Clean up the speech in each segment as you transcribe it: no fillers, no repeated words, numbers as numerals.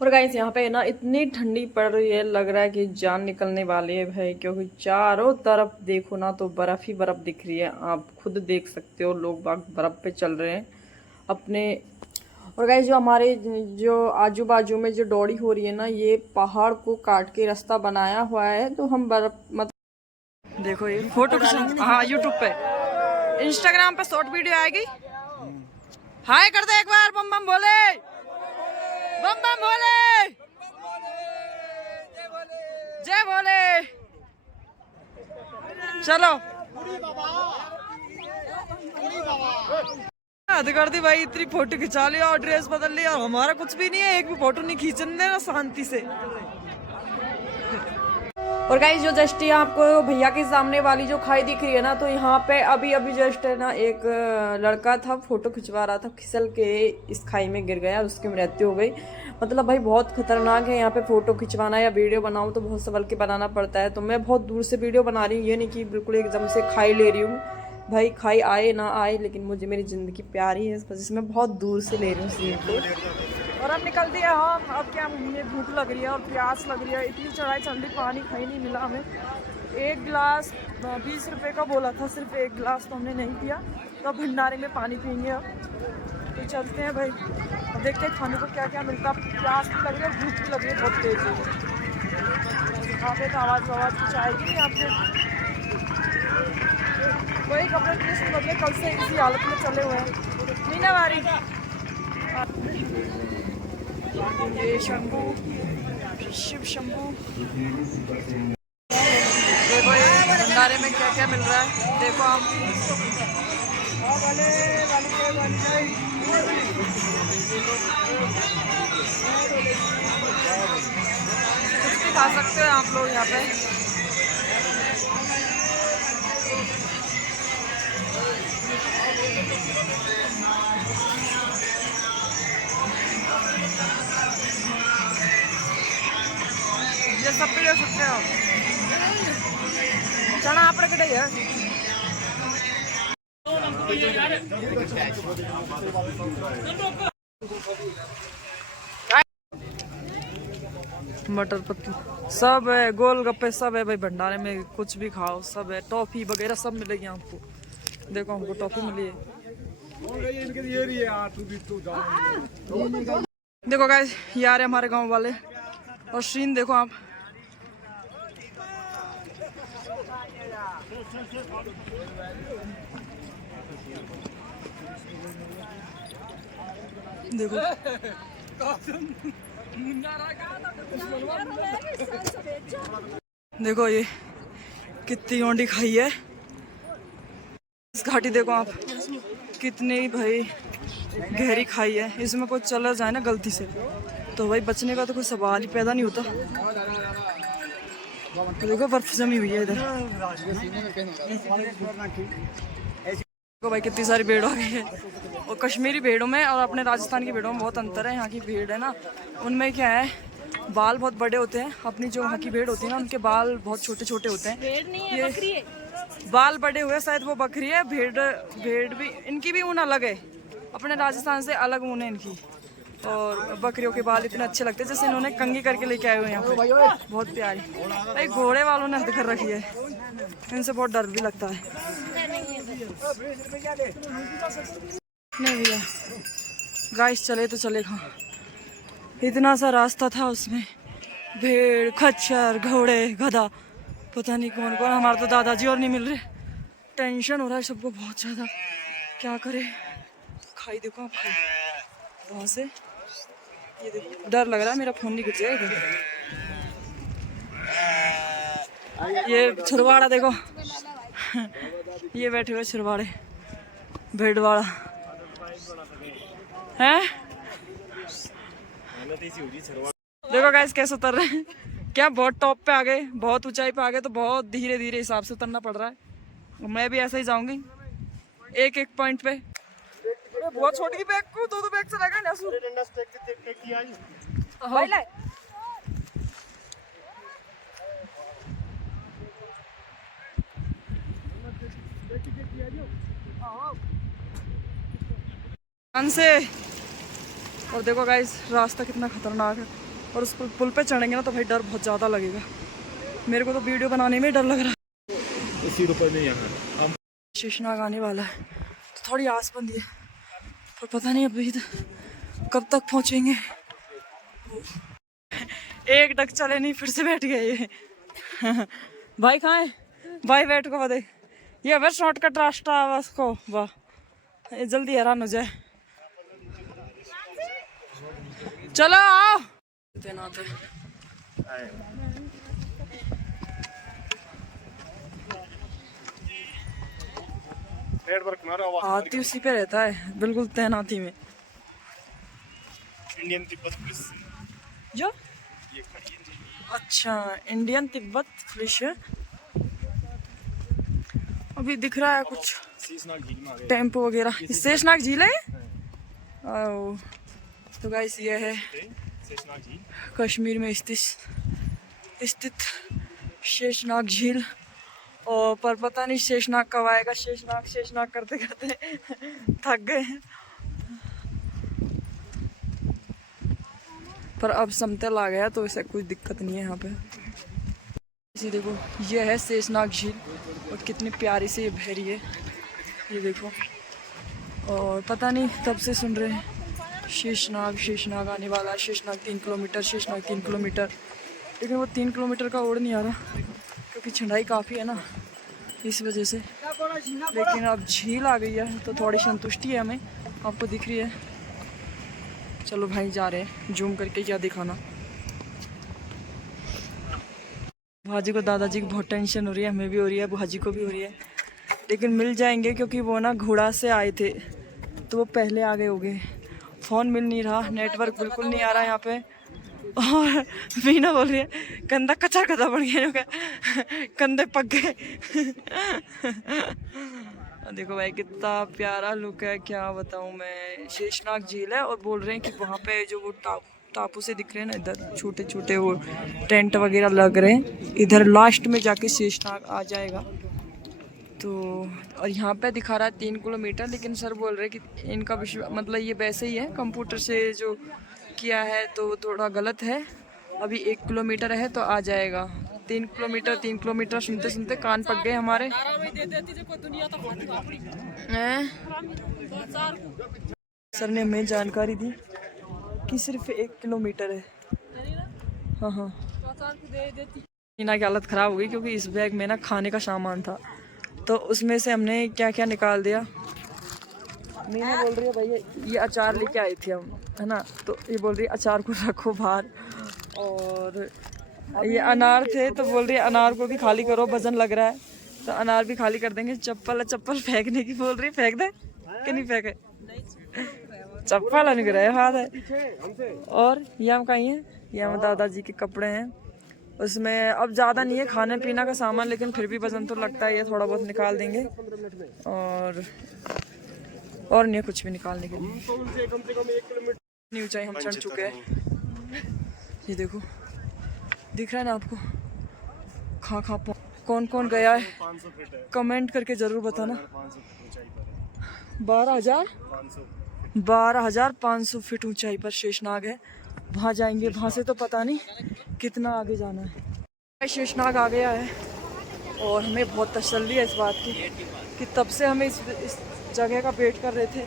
और गाइस यहाँ पे ना इतनी ठंडी पड़ रही है, लग रहा है कि जान निकलने वाली है भाई, क्योंकि चारों तरफ देखो ना तो बर्फ ही बर्फ दिख रही है। आप खुद देख सकते हो, लोग बाग बर्फ पे चल रहे हैं अपने। और गाइस जो हमारे जो आजू बाजू में जो दौड़ी हो रही है ना, ये पहाड़ को काट के रास्ता बनाया हुआ है, तो हम बर्फ मतलब देखो ये फोटो खींच। हाँ, यूट्यूब पे, इंस्टाग्राम पे शॉर्ट वीडियो आएगी। हाय कर दे एक बार, बम बम बोले, बम बम बोले, जय बोले। चलो हद कर दी भाई, इतनी फोटो खिंचा लिया और ड्रेस बदल लिया, और हमारा कुछ भी नहीं है, एक भी फोटो नहीं खींचने देना शांति से। और गाइस जो जस्ट यहाँ आपको भैया के सामने वाली जो खाई दिख रही है ना, तो यहाँ पे अभी अभी जस्ट है ना एक लड़का था, फोटो खिंचवा रहा था, फिसल के इस खाई में गिर गया, उसकी मृत्यु हो गई। मतलब भाई बहुत खतरनाक है, यहाँ पे फोटो खिंचवाना या वीडियो बनाऊँ तो बहुत संभल के बनाना पड़ता है। तो मैं बहुत दूर से वीडियो बना रही हूँ, ये नहीं कि बिल्कुल एकदम से खाई ले रही हूँ। भाई खाई आए ना आए, लेकिन मुझे मेरी ज़िंदगी प्यारी है, इस वजह से मैं बहुत दूर से ले रही हूँ सीन को। और अब निकल दिया हम, अब क्या, मुझे भूख लग रही है और प्यास लग रही है, इतनी चढ़ाई चल रही, पानी खाई नहीं मिला हमें। एक गिलास 20 रुपये का बोला था, सिर्फ एक गिलास, तो हमने नहीं पिया, तो भंडारे में पानी पियेंगे अब। तो चलते हैं भाई, अब देखते हैं खाने को क्या क्या मिलता है। प्यास भी लग रही है, भूख भी लग रही है बहुत तेज़ है। यहाँ पे तो आवाज़ कुछ आएगी नहीं आपके। वही कपड़े ड्रेस बदले, कल से इसी हालत में चले हुए हैं। मीना वारी, ये शंभू, शिव शंभू। देखो ये भंडारे में क्या क्या मिल रहा है, देखो आप। कुछ भी खा सकते हो आप लोग यहाँ पे। ये सब भी ले सकते हो। चना आप कटे है, मटर पत्ती सब है, गोलगप्पे सब है भाई भंडारे में, कुछ भी खाओ सब है, टॉफी वगैरह सब मिलेगी आपको। देखो हमको टॉफी मिली है। देखो गाइस ये आ रहे हमारे गांव वाले, और सीन देखो आप। देखो देखो ये कितनी औंडी खाई है इस घाटी, देखो आप कितनी भाई गहरी खाई है। इसमें कोई चला जाए ना गलती से तो भाई बचने का तो कोई सवाल ही पैदा नहीं होता। तो देखो बर्फ जमी हुई है इधर। देखो भाई कितनी सारी भेड़ आ गई है, और कश्मीरी भेड़ों में और अपने राजस्थान की भेड़ों में बहुत अंतर है। यहाँ की भेड़ है ना, उनमें क्या है, बाल बहुत बड़े होते हैं। अपनी जो वहाँ की भेड़ होती है ना, उनके बाल बहुत छोटे छोटे होते हैं। भेड़ नहीं है, बकरी है। बाल बड़े हुए शायद वो बकरी है। भेड़ भी, इनकी भी ऊन अलग है, अपने राजस्थान से अलग ऊन है इनकी। और बकरियों के बाल इतने अच्छे लगते हैं, जैसे इन्होंने कंघी करके लेके आए हुए हैं यहाँ पे, बहुत प्यारी। भाई घोड़े वालों ने हद कर रखी है, इनसे बहुत डर भी लगता है। नहीं भैया गाइस चले तो चले कहाँ, इतना सा रास्ता था, उसमें भेड़, खच्चर, घोड़े, गधा, पता नहीं कौन कौन। हमारे तो दादाजी और नहीं मिल रहे, टेंशन हो रहा है सबको बहुत ज़्यादा, क्या करे। खाई देखो आप, खाई वहाँ से, ये देखो डर लग रहा है मेरा फोन नहीं गिर जाए इधर। ये छुरवाड़ा देखो ये बैठे हुए छुरवाड़े, भेड़वाड़ा है। देखो गाइस कैसे उतर रहे हैं, क्या बहुत टॉप पे आ गए, बहुत ऊंचाई पे आ गए, तो बहुत धीरे धीरे हिसाब से उतरना पड़ रहा है। मैं भी ऐसा ही जाऊंगी एक एक पॉइंट पे। बहुत छोटी बैग को दो बैग से लगा ना से। और देखो गाइस रास्ता कितना खतरनाक है, और उस पुल पे चढ़ेंगे ना तो भाई डर बहुत ज़्यादा लगेगा। मेरे को तो वीडियो बनाने में डर लग रहा है। इसी रुपये में यहाँ हम शेषनाग आने वाला है तो थोड़ी आस बंदी है, पर पता नहीं अभी कब तक पहुँचेंगे। एक डक चले नहीं, फिर से बैठ गए ये। भाई कहाँ है भाई? बैठ को बता, ये बस शॉर्टकट रास्ता है उसको, वाह जल्दी हैरान हो जाए। चलो आओ। हाथी उसी पे रहता है, बिल्कुल तैनाती में। इंडियन तिब्बत पुलिस जो ये खड़ी है। अच्छा, इंडियन तिब्बत पुलिस है। अभी दिख रहा है कुछ शेषनाग झील में आ गए। टेम्पो वगैरह। शेषनाग झील है। तो गाइस ये है शेषनाग झील कश्मीर में स्थित शेषनाग झील। और पर पता नहीं शेषनाग कब आएगा। शेषनाग करते करते थक गए हैं। पर अब समतल आ गया तो ऐसा कोई दिक्कत नहीं है यहाँ पे। इसी देखो ये है शेषनाग झील और कितनी प्यारी से ये बह रही है, ये देखो। और पता नहीं तब से सुन रहे हैं शेषनाग आने वाला है। शेषनाग 3 किलोमीटर, शेषनाग 3 किलोमीटर, लेकिन वो 3 किलोमीटर का ओढ़ नहीं आ रहा क्योंकि चढ़ाई काफ़ी है ना, इस वजह से। लेकिन अब झील आ गई है तो थोड़ी संतुष्टि है हमें। आपको दिख रही है। चलो भाई जा रहे हैं, जूम करके क्या दिखाना। भाजी को, दादाजी को बहुत टेंशन हो रही है, हमें भी हो रही है, भाजी को भी हो रही है। लेकिन मिल जाएंगे क्योंकि वो ना घोड़ा से आए थे तो वो पहले आगे हो गए। फ़ोन मिल नहीं रहा, नेटवर्क बिल्कुल नहीं आ रहा यहाँ पे। और मीना बोल रही है कंधा कच्चा कच्चा पड़ गया, कंधे पक गए। देखो भाई कितना प्यारा लुक है, क्या बताऊँ मैं। शेषनाग झील है और बोल रहे हैं कि वहाँ पे जो वो टापू से दिख रहे हैं ना, इधर छोटे छोटे वो टेंट वगैरह लग रहे हैं, इधर लास्ट में जाके शेषनाग आ जाएगा। तो और यहाँ पे दिखा रहा है 3 किलोमीटर, लेकिन सर बोल रहे हैं कि इनका मतलब ये वैसे ही है, कंप्यूटर से जो किया है तो थोड़ा गलत है। अभी 1 किलोमीटर है तो आ जाएगा। 3 किलोमीटर सुनते सुनते कान पक गए हमारे। सर ने हमें जानकारी दी कि सिर्फ 1 किलोमीटर है। हाँ, मीना की हालत ख़राब हो गई क्योंकि इस बैग में ना खाने का सामान था, तो उसमें से हमने क्या क्या निकाल दिया। मीना बोल रही है भैया ये अचार लेके आए थे हम, है ना, तो ये बोल रही है अचार को रखो बाहर। और ये अनार थे तो बोल रही है अनार को भी खाली करो, वजन लग रहा है, तो अनार भी खाली कर देंगे। चप्पल फेंकने की बोल रही, फेंक दे कि नहीं फेंके? चप्पल नहीं रहे हाथ है। और ये हम कहीं है, ये हम दादाजी के कपड़े हैं। उसमें अब ज़्यादा नहीं है खाने पीने का सामान, लेकिन फिर भी वजन तो लगता है, ये थोड़ा बहुत निकाल देंगे। और नहीं कुछ भी निकालने के लिए। इतनी ऊंचाई हम चढ़ चुके हैं, ये देखो दिख रहा है ना आपको। कौन कौन गया है कमेंट करके ज़रूर बताना। 12,500 फीट ऊंचाई पर शेषनाग है। वहाँ जाएंगे, वहाँ से तो पता नहीं कितना आगे जाना है। शेषनाग आ गया है और हमें बहुत तसल्ली है इस बात की कि तब से हमें इस जगह का वेट कर रहे थे,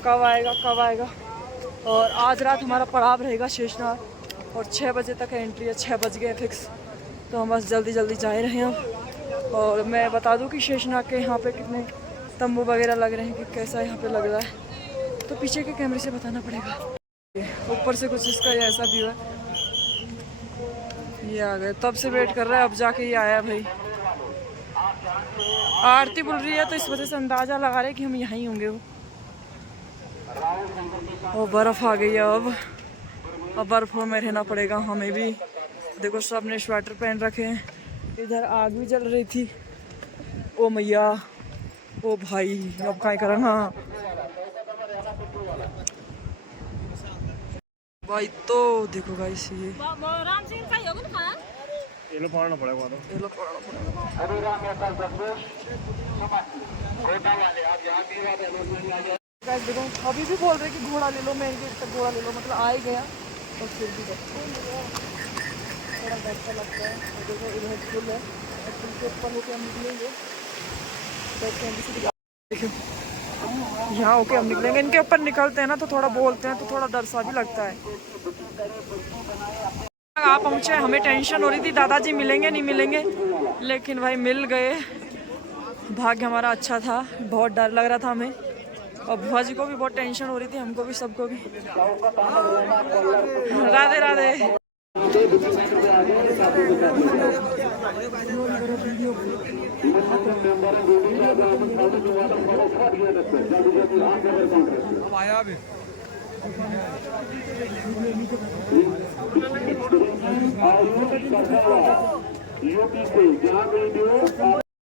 कब आएगा। और आज रात हमारा पड़ाव रहेगा शेषनाग, और 6 बजे तक एंट्री है। 6 बज गए फिक्स, तो हम बस जल्दी जा रहे हैं अब। और मैं बता दूं कि शेषनाग के यहाँ पे कितने तंबू वगैरह लग रहे हैं, कि कैसा यहाँ पे लग रहा है, तो पीछे के कैमरे से बताना पड़ेगा। ऊपर से कुछ इसका ऐसा व्यू है। ये आ गए, तब से वेट कर रहा है, अब जाके ये आया भाई। आरती बोल रही है तो इस वजह से अंदाजा लगा रहे कि हम यहीं होंगे। वो बर्फ़ आ गई है अब बर्फ़ों में रहना पड़ेगा हमें भी। देखो सब ने स्वेटर पहन रखे हैं। इधर आग भी जल रही थी। ओ मैया, ओ भाई, अब क्या करना भाई। तो देखो गाइस ये लो पढ़ना पड़ेगा गाइस। देखो अभी भी बोल रहे कि घोड़ा ले लो, मेन गेट तक घोड़ा ले लो, मतलब आ ही गया। और फिर भी थोड़ा अच्छा लगता है। और देखो इधर पुल है और पुल के ऊपर होकर हम निकलेंगे। देखो यहाँ होके हम निकलेंगे। इनके ऊपर निकलते हैं ना तो थोड़ा बोलते हैं तो थोड़ा डर सा भी लगता है। आप पहुँचे, हमें टेंशन हो रही थी दादाजी मिलेंगे नहीं मिलेंगे, लेकिन भाई मिल गए। भाग्य हमारा अच्छा था, बहुत डर लग रहा था हमें और बुआ जी को भी बहुत टेंशन हो रही थी, हमको भी सबको भी। राधे राधे।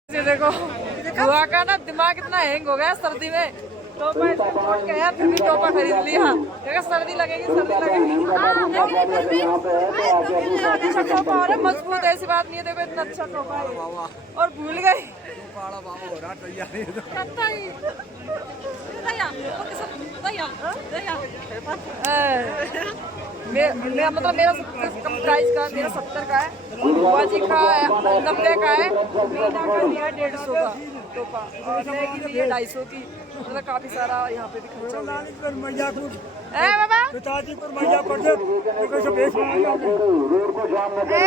ये देखो बुआ का ना दिमाग इतना हैंग हो गया सर्दी में। टोपा छोड़ के है, फिर भी टोपा खरीद लिया। देखो सर्दी लगेगी सर्दी लगेगी। अच्छा टोपा हो रहा है, मजबूत, ऐसी बात नहीं है। देखो इतना अच्छा टोपा है और भूल गई। मतलब मेरा कम प्राइस का, मेरा 70 का है, बुआ जी का 90 का है, मीना का दिया 150 का टोपा, की दी है 250 की। मतलब काफी सारा यहाँ पे भी खर्चा हुआ है।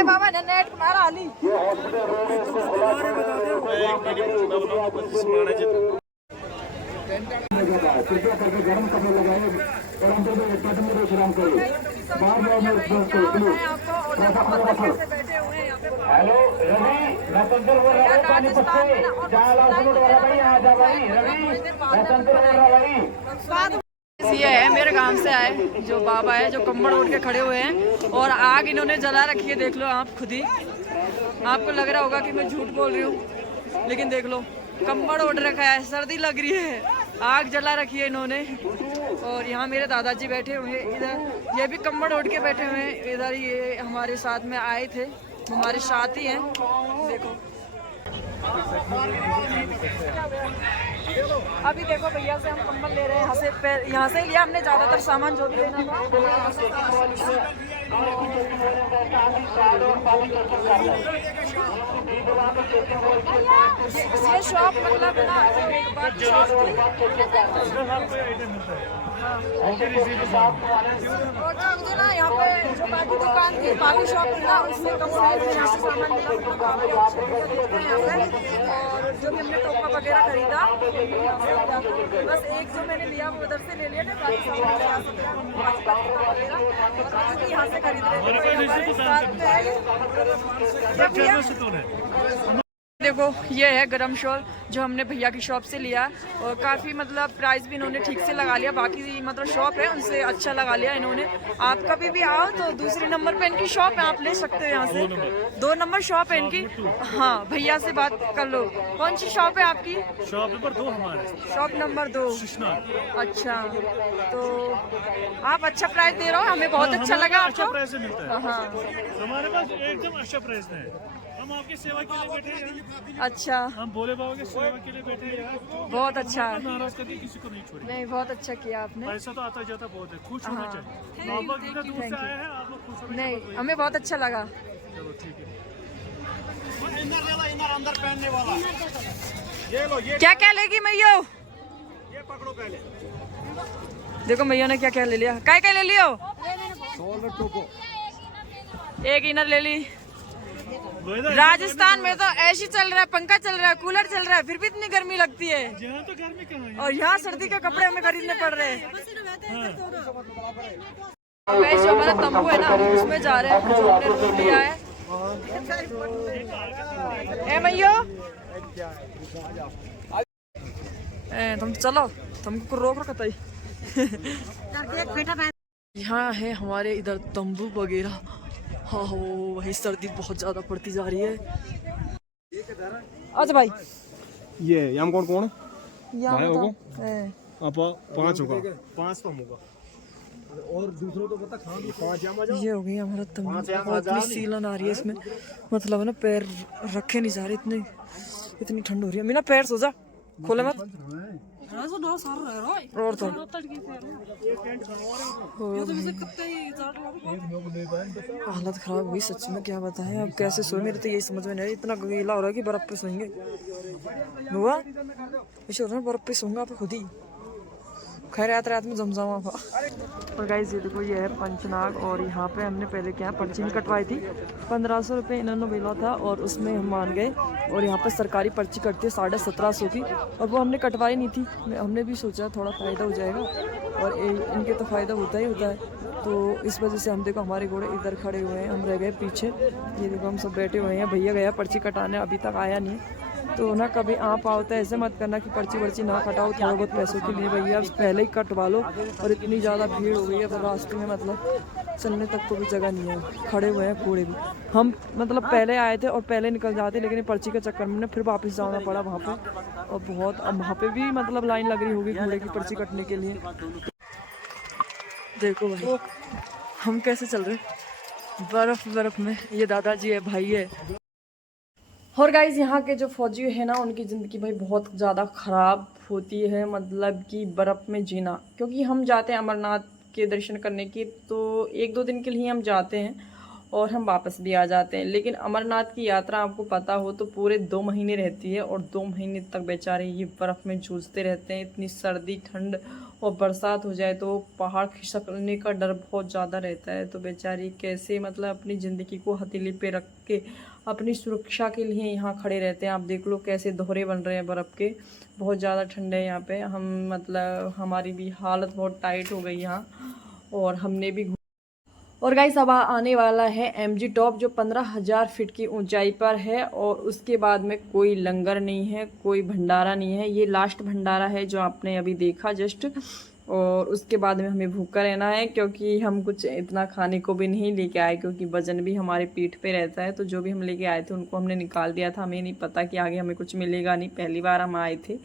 बाबा ने नेट मारा आली। गर्म कपड़े लगाए और हम तो विश्राम करें। हेलो रवि, रतनपुर बोल रहा हूँ, पानीपत से। जहाँ लाउड वाला भाई यहाँ जा भाई, रवि रतनपुर बोल रहा भाई। ये है मेरे गांव से आए जो बाबा है, जो कंबल ओढ़ के खड़े हुए हैं और आग इन्होंने जला रखी है। देख लो आप खुद ही, आपको लग रहा होगा कि मैं झूठ बोल रही हूँ, लेकिन देख लो कंबल ओढ़ रखा है, सर्दी लग रही है, आग जला रखी है इन्होंने। और यहाँ मेरे दादाजी बैठे हुए हैं, इधर ये भी कंबल ओढ़ के बैठे हुए हैं। इधर ये हमारे साथ में आए थे, हमारे साथ ही हैं। देखो अभी देखो भैया से हम कंबल ले रहे हैं, यहाँ से लिया हमने ज्यादातर सामान जो भी लेना था। ये शॉप मतलब ना मुझे ना यहाँ पे जो बाकी दुकान थी, बाकी शॉप थी ना, उससे कम सामान मिला। और जो भी हमने टोपा वगैरह खरीदा, बस एक जो मैंने लिया वो उधर से ले लिया था, बाकी सामान यहाँ से खरीद रहे थे। देखो ये है गरम शॉल जो हमने भैया की शॉप से लिया और काफ़ी मतलब प्राइस भी इन्होंने ठीक से लगा लिया। बाकी मतलब शॉप है उनसे अच्छा लगा लिया इन्होंने। आप कभी भी आओ तो दूसरे नंबर पे इनकी शॉप है, आप ले सकते हो यहाँ से। 2 नंबर शॉप है इनकी। हाँ भैया से बात कर लो। कौन सी शॉप है आपकी? शॉप नंबर 2 हमारे। Shop number 2। अच्छा, तो आप अच्छा प्राइस दे रहे हो, हमें बहुत अच्छा लगा। अच्छा प्राइस से मिलता है। हाँ हमारे पास एकदम अच्छा प्राइस है। हम आपकी सेवा के लिए बैठे हैं। अच्छा, हम भोले बाबा की सेवा के लिए बैठे हैं। बहुत अच्छा। नाराज करके किसी को नहीं छोड़े। नहीं, बहुत अच्छा किया आपने। पैसा तो आता जाता बहुत है, खुश होना चाहिए। आप लोग इतना दूर से आए हैं, आप लोग खुश होना। नहीं, हमें बहुत अच्छा लगा। चलो ठीक है। अंदर पहनने वाला ये लो, ये क्या क्या लेगी मैयो? ये पकड़ो पहले। देखो मैया ने क्या क्या ले लिया। क्या क्या ले लियो? एक इनर ले ली। राजस्थान में तो ऐसी चल रहा है, पंखा चल रहा है, कूलर चल रहा है, फिर भी इतनी गर्मी लगती है। यहाँ तो गर्मी कहाँ है? और यहाँ सर्दी के कपड़े हमें खरीदने पड़ रहे हैं। वैसे जो हमारा तंबू है ना, उसमें जा रहे हैं, जो हमने रूम लिया है। ए मैयो, तुम चलो, तुमको रोक रखा था। यहाँ है हमारे इधर तंबू वगैरह। हाँ हो, वही सर्दी बहुत ज्यादा पड़ती जा रही है। अच्छा भाई, ये हम कौन कौन यहाँ होगा? तो 5 होगा, 5 कम होगा। और दूसरों तो पता खान 5 ये हो गई हमारा तंबू। बहुत इतनी सीलन आ रही है इसमें, मतलब है ना पैर रखे नहीं जा रहे, इतनी ठंड हो रही है। मेरा पैर सो जा, खोले मत। और तो हालत खराब हुई सच में, क्या बताएं अब कैसे सोए। मेरे तो यही समझ में नहीं आई, इतना गीला हो रहा है कि बर्फ पे सोएंगे। हुआ ऐसे हो रहा है बर्फ पे सोऊंगा आप खुद ही। खैर रात में जमजमा था। और गाइस ये देखो ये है पंचनाग, और यहाँ पे हमने पहले क्या पर्ची नहीं कटवाई थी, 1500 रुपये इन्होंने बोला था और उसमें हम मान गए। और यहाँ पे सरकारी पर्ची कटती है 1750 की, और वो हमने कटवाई नहीं थी। हमने भी सोचा थोड़ा फ़ायदा हो जाएगा, और इनके तो फ़ायदा होता ही होता है। तो इस वजह से हम देखो हमारे घोड़े इधर खड़े हुए हैं, हम रह गए पीछे। ये देखो हम सब बैठे हुए हैं, भैया गया पर्ची कटाने, अभी तक आया नहीं। तो ना कभी आप आओ तो ऐसे मत करना कि पर्ची वर्ची ना कटाओ थोड़ा बहुत पैसों के लिए, भैया पहले ही कटवा लो। और इतनी ज़्यादा भीड़ हो गई है, तो रास्ते में मतलब चलने तक को भी जगह नहीं है, खड़े हुए हैं घोड़े भी। हम मतलब पहले आए थे और पहले निकल जाते, लेकिन पर्ची के चक्कर में फिर वापस जाना पड़ा वहाँ पे। और बहुत अब वहाँ पे भी मतलब लाइन लग रही होगी घोड़े की पर्ची कटने के लिए। देखो भाई हम कैसे चल रहे बर्फ में, ये दादाजी है, भाई है। और गाइज यहाँ के जो फौजी है ना, उनकी ज़िंदगी भाई बहुत ज़्यादा ख़राब होती है, मतलब कि बर्फ़ में जीना। क्योंकि हम जाते हैं अमरनाथ के दर्शन करने की, तो 1-2 दिन के लिए हम जाते हैं और हम वापस भी आ जाते हैं। लेकिन अमरनाथ की यात्रा आपको पता हो तो पूरे 2 महीने रहती है, और 2 महीने तक बेचारे ये बर्फ़ में जूझते रहते हैं। इतनी सर्दी ठंड और बरसात हो जाए तो पहाड़ खिसकने का डर बहुत ज़्यादा रहता है। तो बेचारी कैसे मतलब अपनी ज़िंदगी को हथेली पे रख के अपनी सुरक्षा के लिए यहाँ खड़े रहते हैं। आप देख लो कैसे दोहरे बन रहे हैं बर्फ़ के, बहुत ज़्यादा ठंड है यहाँ पे। हम मतलब हमारी भी हालत बहुत टाइट हो गई यहाँ, और हमने भी। और गाइस अब आने वाला है MG टॉप, जो 15,000 फीट की ऊंचाई पर है, और उसके बाद में कोई लंगर नहीं है, कोई भंडारा नहीं है। ये लास्ट भंडारा है जो आपने अभी देखा जस्ट, और उसके बाद में हमें भूखा रहना है, क्योंकि हम कुछ इतना खाने को भी नहीं लेके आए, क्योंकि वजन भी हमारे पीठ पे रहता है। तो जो भी हम लेके आए थे उनको हमने निकाल दिया था, हमें नहीं पता कि आगे हमें कुछ मिलेगा नहीं, पहली बार हम आए थे।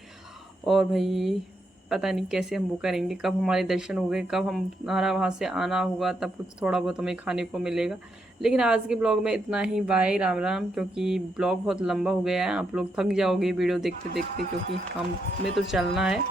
और भाई पता नहीं कैसे हम वो करेंगे, कब हमारे दर्शन हो गए, कब हमारा वहाँ से आना होगा, तब कुछ थोड़ा बहुत हमें खाने को मिलेगा। लेकिन आज के ब्लॉग में इतना ही, बाय राम राम। क्योंकि ब्लॉग बहुत लंबा हो गया है, आप लोग थक जाओगे वीडियो देखते देखते, क्योंकि हमें तो चलना है।